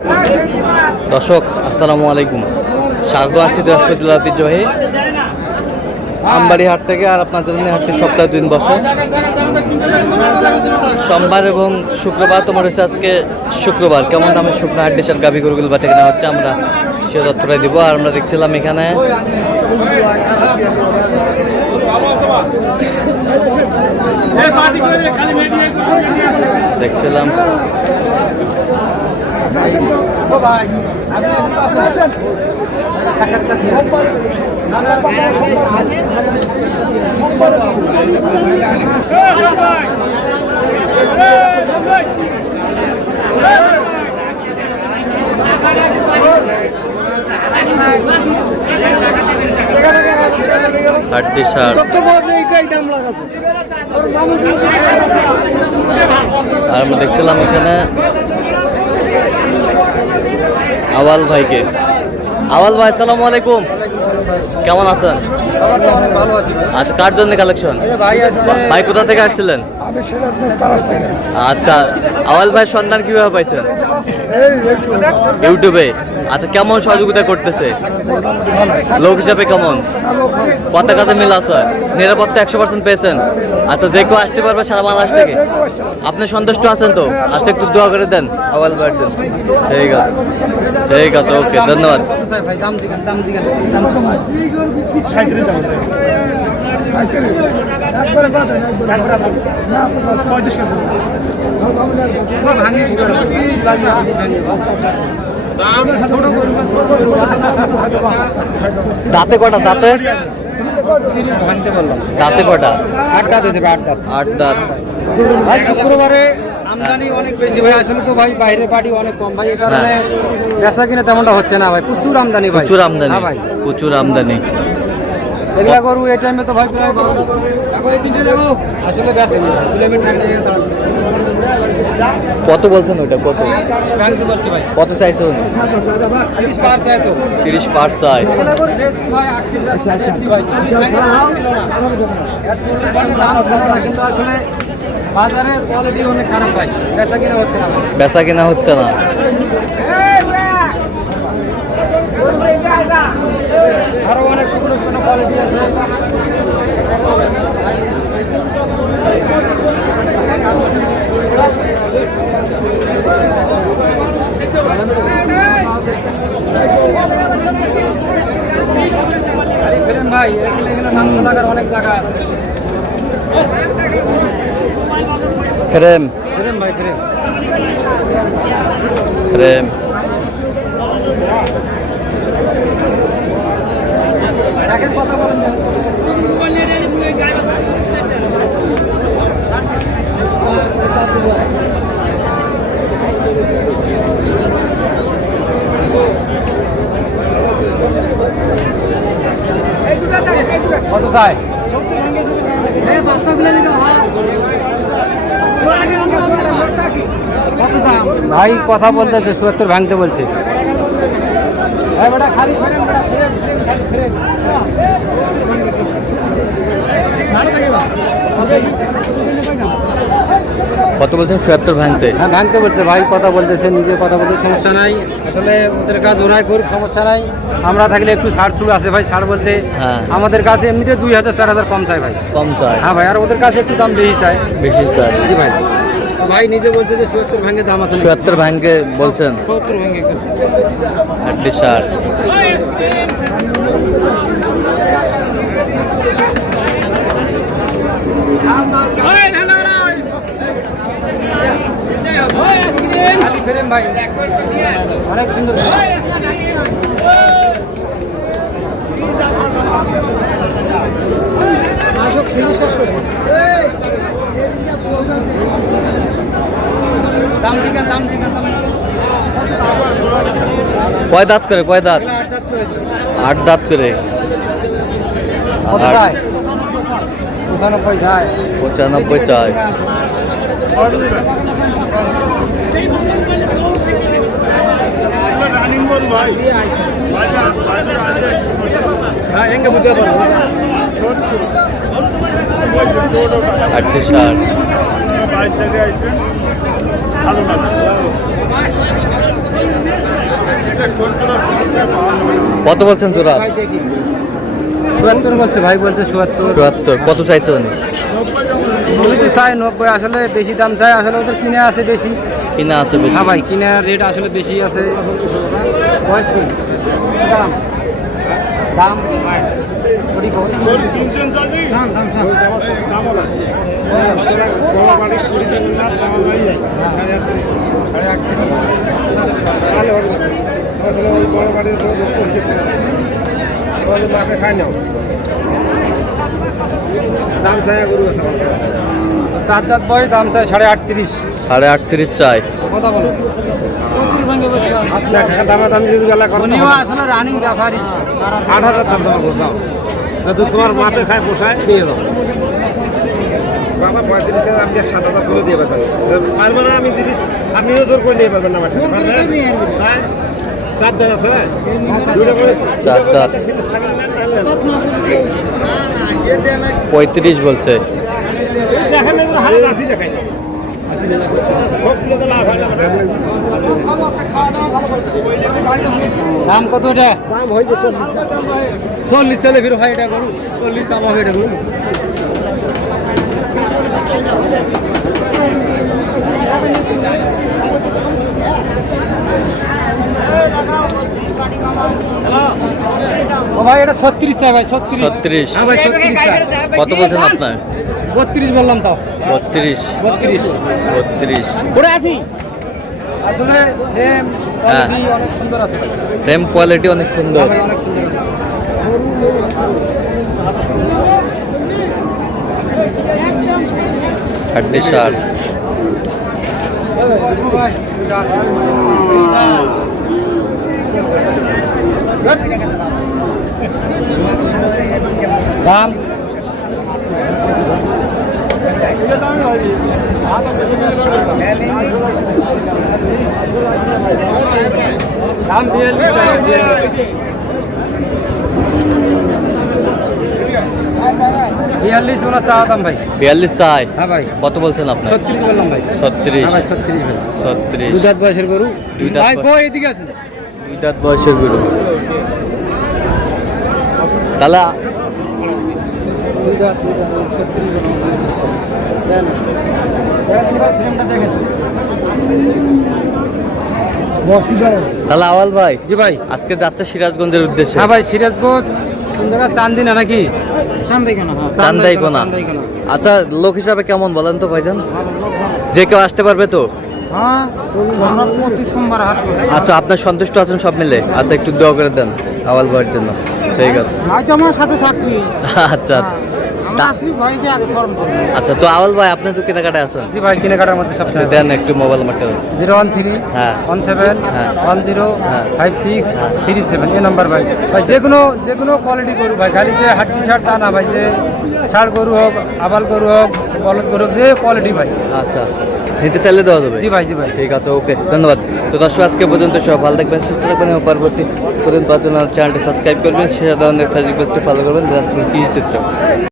দর্শক আসসালামু আলাইকুম, স্বাগত আছি দিনাজপুর জেলার ঐতিহ্যবাহী আমবাড়ি হাট থেকে। আর আপনার জন্য হাটটি সপ্তাহে 2 দিন বসে, সোমবার এবং শুক্রবার। তোমার হচ্ছে আজকে শুক্রবার। কেমন দামে শুকনো হাট ডিসার গাভী গরুগুলো বাচ্চা কেনা হচ্ছে আমরা সে তথ্যটাই দিব। আর আমরা দেখছিলাম এখানে দেখছিলাম হাড্ডি সার। আর আমরা দেখছিলাম এখানে আওয়াল ভাইকে। আওয়াল ভাই আসসালামু আলাইকুম, কেমন আছেন? আচ্ছা, কার জন্য কালেকশন? ভাই কোথা থেকে আসছিলেন? আচ্ছা, আওয়াল ভাই সন্ধান কিভাবে পাইছেন? ইউটিউবে। আচ্ছা, কেমন সহযোগিতা করতেছে? লোক হিসাবে কেমন? কত কাজে মিল আছে? নিরাপত্তা 100% পেয়েছেন? আচ্ছা, যে কেউ আসতে পারবে সারা বাংলাদেশ থেকে? আপনি সন্তুষ্ট আছেন তো? আচ্ছা, একটু দোয়া করে দেন আওয়াল ভাইয়ের জন্য। ঠিক আছে, ঠিক আছে, ওকে, ধন্যবাদ। দাঁতে কটা? দাঁতে দাঁতে কটা? 8 দাঁত হয়েছে। 8 দাঁত। ভাই শুক্রবারে আমদানি অনেক বেশি ভাই, আসলে তো ভাই বাইরের পার্টি অনেক কম ভাই, এই কারণে বেচা কিনা তেমনটা হচ্ছে না ভাই। প্রচুর আমদানি ভাই, প্রচুর আমদানি ভাই, প্রচুর আমদানি। এগুলা গরু এই টাইমে তো ভাই আসলে বেচা কিলোমিটার কত বলছেন ওইটা? কত ভাঙতে বলছি ভাই? কত চাইছে উনি? 30 পার চাই তো। 30 পার চাই। কিন্তু আসলে বাজারের কোয়ালিটি অনেক খারাপ ভাই, বেচা কিনা হচ্ছে না। বেচা কিনা হচ্ছে না। আরো অনেক শুকনো শুকনো কোয়ালিটি আছে। ভাই এগুলো নাম লাগার অনেক জায়গা আছে। ফ্রেম ফ্রেম ভাই, ফ্রেম ফ্রেম। কথা বলেন। কত চাই? ভাই কথা বলতেছে ৭৪ ভাঙতে বলছে। কত বলছেন? ৭৪ ভাঙতে? হ্যাঁ, ভাঙতে বলছে ভাই, কথা বলতেছে, নিজে কথা বলতে সমস্যা নাই। আসলে ওদের কাজ ওনাই করুক, সমস্যা নাই। আমরা থাকলে একটু ছাড় শুরু আছে ভাই। ছাড় বলতে আমাদের কাছে এমনিতে 2000-4000 কম চাই ভাই। কম চাই? হ্যাঁ ভাই, আর ওদের কাছে একটু দাম বেশি চাই। বেশি চাই? জি ভাই। ভাই নিজে বলছে যে ৭৪ ভাঙে দাম আছে। ৭৪ ভাঙে বলছেন? ৭৪ ভাঙে হাড্ডি সার। ভাই অনেক সুন্দর। কয় দাঁত করে? কয় দাঁত? 8 দাঁত করে। 95 যায়। 95 চাই। আটটি ষাট। কত বলছেন জোড়া? 74 বলছে ভাই, বলছে 74। 74 কত চাইছে উনি? উনি তো চাই 90, আসলে বেশি দাম চাই, আসলে ওদের কিনে আছে বেশি। কিনা আছে বেশি? হ্যাঁ ভাই, কিনার রেট আসলে বেশি আছে। বয়স কি? দাম সাত দাঁত বয়স, দাম চাই 38.5। 38.5 চাই। কথা বলো। উনিও আসলে রানিং ব্যাপারী। 8,000 দাম দাও। যদি তোমার মাঠে খায় পোষায় দিয়ে দাও। বাবা 35,000 আমি 7,000 করে দিয়ে পারবেন। পারবেন না আমি জিনিস আপনিও জোর করে নিয়ে পারবেন না আমার সাথে। হ্যাঁ? চার দাঁত আছে? দুটো করে চার দাঁত। 35 বলছে। দেখেন না হারে দাসি দেখাই না। সবগুলো তো লাভ হয় না। দাম কত এটা? দাম হইবে 40 চলে ফির ভাই, এটা করু 40 চাপা এটা করু। ও ভাই এটা 36 চাই ভাই, 36। 36 হ্যাঁ ভাই 36 চাই। কত বলছেন আপনার? 32 বললাম তাও। 32 32 ওরে আসি। আসলে ফ্রেম হ্যাঁ। কোয়ালিটি অনেক সুন্দর আছে ভাই। ফ্রেম কোয়ালিটি অনেক সুন্দর। ভাই, অনেক সুন্দর আছে। হাড্ডি সার। দাম দাম 42 ওনা চা দাম ভাই। 42 চাই। হ্যাঁ ভাই, কত বলছেন আপনার? 36 বললাম ভাই। 36 হ্যাঁ ভাই 36 ভাই। 36 দুই দাঁত বয়সের গরু। দুই দাঁত ভাই বয়স। কই এদিকে আসেন। 2 দাঁত বয়সের গরু। তাহলে দুই দাঁত 36 বললাম ভাই। দেন ভাই, ফ্রেমটা দেখেন। তাহলে আওয়াল ভাই জি ভাই। আজকে যাচ্ছে সিরাজগঞ্জের উদ্দেশ্যে। হ্যাঁ ভাই, সিরাজগঞ্জ কোন জায়গা? চান্দিনা নাকি? চান্দাইকোনা। চান্দাইকোনা। আচ্ছা, লোক হিসাবে কেমন বলেন তো ভাইজান? যে কেউ আসতে পারবে তো? হ্যাঁ, আমরা প্রতি সোমবার হাট করি। আচ্ছা, আপনার সন্তুষ্ট আছেন সব মিলে? আচ্ছা, একটু দোয়া করে দেন আওয়াল ভাইয়ের জন্য। ঠিক আছে। হয়তো আমার সাথে থাকবি। আচ্ছা আচ্ছা আমরা আসলে ভাইকে আগে স্মরণ করি। আচ্ছা, তো আওয়াল ভাই আপনি তো কেনাকাটায় আছেন। জি ভাই, কেনাকাটার মধ্যে আচ্ছা, সবচেয়ে দেন একটু মোবাইল নাম্বারটা দেন। 013 হ্যাঁ 17 হ্যাঁ 10 হ্যাঁ 56 37 এই নাম্বার ভাই। ভাই যে কোনো কোয়ালিটি গরু ভাই, খালি যে হাট টি শার্ট তা না ভাই, যে ষাড় গরু হোক, আবাল গরু হোক, বলদ গরু হোক, যে কোয়ালিটি ভাই। আচ্ছা, নিতে চাইলে দেওয়া যাবে। জি ভাই, জি ভাই। ঠিক আছে, ওকে, ধন্যবাদ। তো দর্শক আজকে পর্যন্ত সব ভালো থাকবেন, সুস্থ থাকবেন এবং পরবর্তী পর্যন্ত চ্যানেলটি সাবস্ক্রাইব করবেন, সে ধরনের ফেসবুক পেজটি ফলো করবেন, দিনাজপুর কৃষি চিত্র।